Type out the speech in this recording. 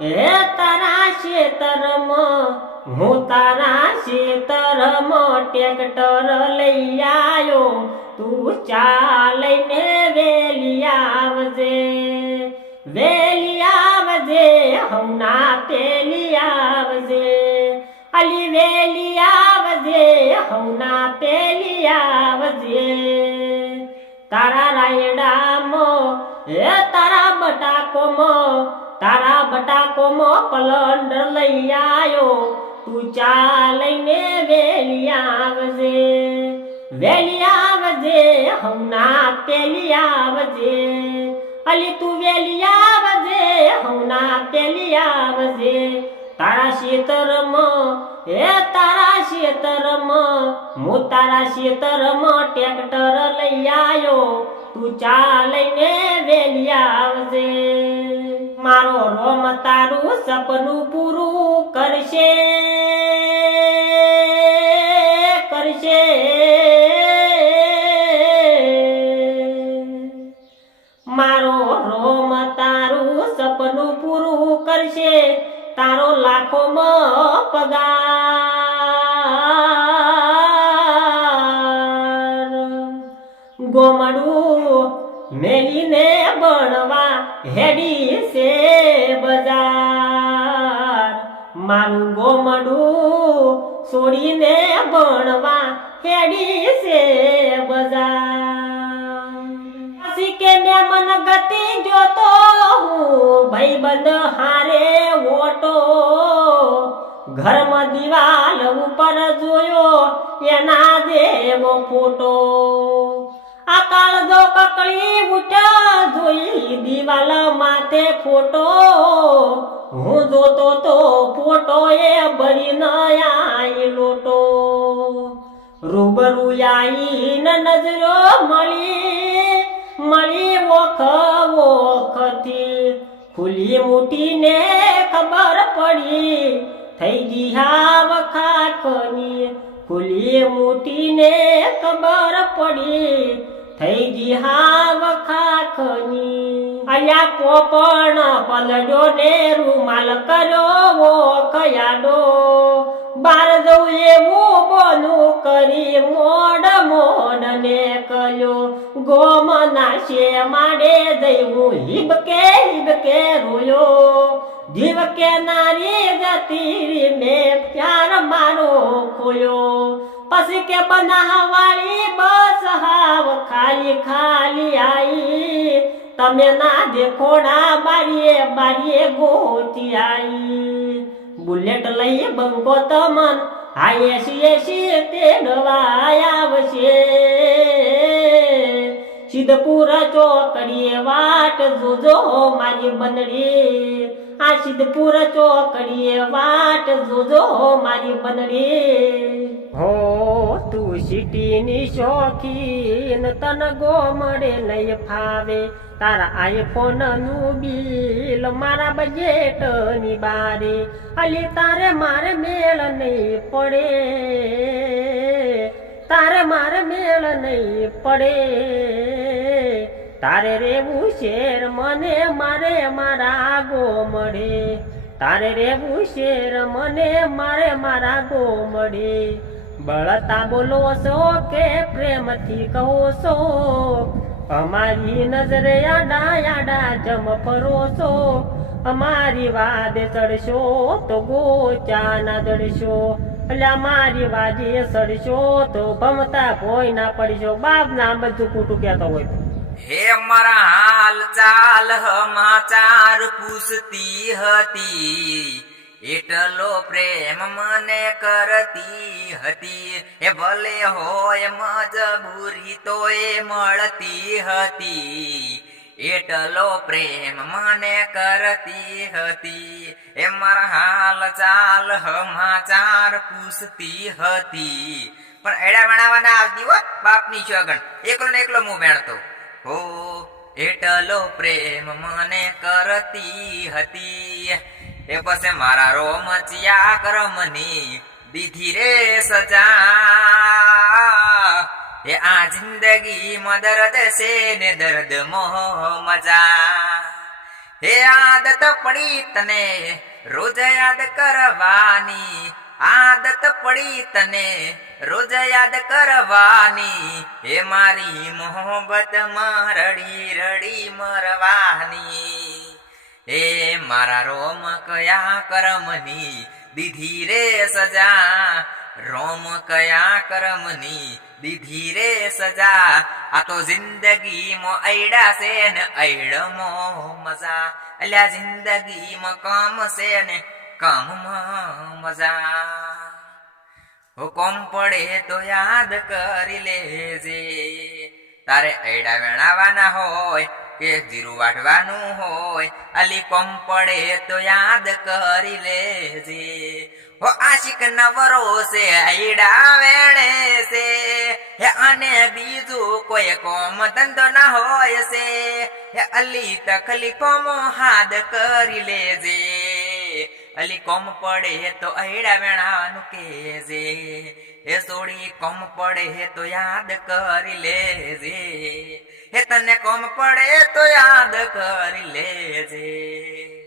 હે તારા શેતરમાં, હું તારા શેતરમાં ટ્રેક્ટર લઈ આવ્યો તું ચાલઈને વેલી આવજે વેલી આવજે, હમણા પેલી આવજે. અલી વેલી આવજે, હમણા પેલી તારા બટાકોમો પલંડર લઈ આયો. તું ચાલઈને વેલી આવજે. વેલી આવજે હમના પેલી આવજે. અલી તું વેલી આવજે હમના પેલી આવજે. તારા શેતરમાં, હે તારા શેતરમાં, હું તારા શેતરમાં ટ્રેક્ટર લઈ આવ્યો તું ચાલઈને વેલી આવજે. મારો રોમ તારું સપનું પૂરું કરશે. કરશે. મારો રોમ તારું સપનું પૂરું કરશે. તારો લાખોમાં પગાર. ગોમડું મેલીને બણવા હેડી છે બજાર. મારું ગોમડું છોડીને બણવા હેડી છે બજાર. કે મેં મન ગતિ જોતો હું, ભાઈબંધ હારે ઓટો. ઘરમાં દિવાલ ઉપર જોયો એના જેવો ફોટો. આ કાળજો કકળી ઉઠ્યા ધોઈ દિવાલ માથે ફોટો. હું જોતો તો ફોટો એ ભરી ન આઈ લોટો. રૂબરૂ આઈને નજરો મળી મળી ઓખ ઓખથી ખુલી મૂટીને ખબર પડી, થઈ ગઈ હા ખાખની ખુલી મૂટીને ખબર પડી થઈ ગઈ હા વખાખની અલ્યા કોપણ પલડ્યો ને રૂમાલ કર્યો ખયાડો. બાર જવું એવું બોલું કરી મોડ મોડ ને કયો. ગોમ નાશે માડે જવું હિબકે હિબકે રોયો. જીવ કે નારી જતી મેં પ્યાર મારો ખોયો. પછી કે બનાવાળી બસ હાવ ખાલી ખાલી આઈ. તમે ના દેખોડા બારીએ બારીએ ગોતી આઈ. બુલેટ લઈ બંકો તમન આ એસી એસી તે આવશે. સિદ્ધપુર ચોકડીએ વાટ જોજો મારી બંદડી. આ સિદ્ધપુર ચોકડીએ વાટ જોજો મારી બંદડી. હો, તું સિટીની શોખીન તન ગો મળે નહીં ફાવે. તારા આઈફોનનું બિલ મારા બજેટની બારે. અલી, તારે મારે મેળ નહીં પડે. તારે મારે મેળ નહીં પડે. તારે રેવું શેર મને મારે મારા ગો મળે તારે રેવું શેર મને મારે મારા ગો મળે બળતા બોલો છો કે પ્રેમથી કહો છો? અમારી નજરે આડા આડા જમ ફરો છો. અમારી વાદે ચડશો તો ગોચા ના ચડશો એટલે અમારી વાજે ચડશો તો ભમતા કોઈ ના પડશો. બાપ ના બધું કૂટું કહેતો હોય. હે મારા હાલ ચાલ હમાચાર પૂછતી હતી. એટલો પ્રેમ મને કરતી હતી. એ ભલે હોય મજબૂરી તો એ મળતી હતી. એટલો પ્રેમ મને કરતી હતી. એ મારા હાલ ચાલ હમાચાર પૂછતી હતી. પણ એડા વણાવાના આવતી હો બાપની છગણ એકલો ને એકલો હું વેણતો. હો એટલો પ્રેમ મને કરતી હતી. એ પછી મારા રોમચિયા કરમની દીધી રે સજા. એ આ જિંદગી માં દર્દ છે ને દર્દ મોહ મજા. હે આદત પડી તને રોજ યાદ કરવાની. આદત પડી તને રોજ યાદ કરવાની. હે મારી મોહબ્બત રડી રડી મરવાની. હે મારા રોમ કયા કરમની દીધી રે સજા? રોમ કયા કરમની દીધી રે સજા? આ તો જિંદગીમાં ઐડા છે ને ઐડમો મજા. અલ્યા જિંદગીમાં કામ છે ને કામમાં મજા. હુકમ પડે તો યાદ કરી લેજે. તારે ઐડા વેણાવાના હોય કે જીરું વાટવાનું હોય અલી કોમ પડે તો યાદ કરી લેજે. હો આશિક નવરો છે આઈડા વેણે છે. હે અને બીજું કોઈ કોમ ધંધો ના હોય છે. હે અલી તકલીફોમાં હાદ કરી લેજે. અલી કોમ પડે તો અયડા વેણાનું કેજે હે સોડી કોમ પડે તો યાદ કરી લેજે. હે તને કોમ પડે તો યાદ કરી લેજે.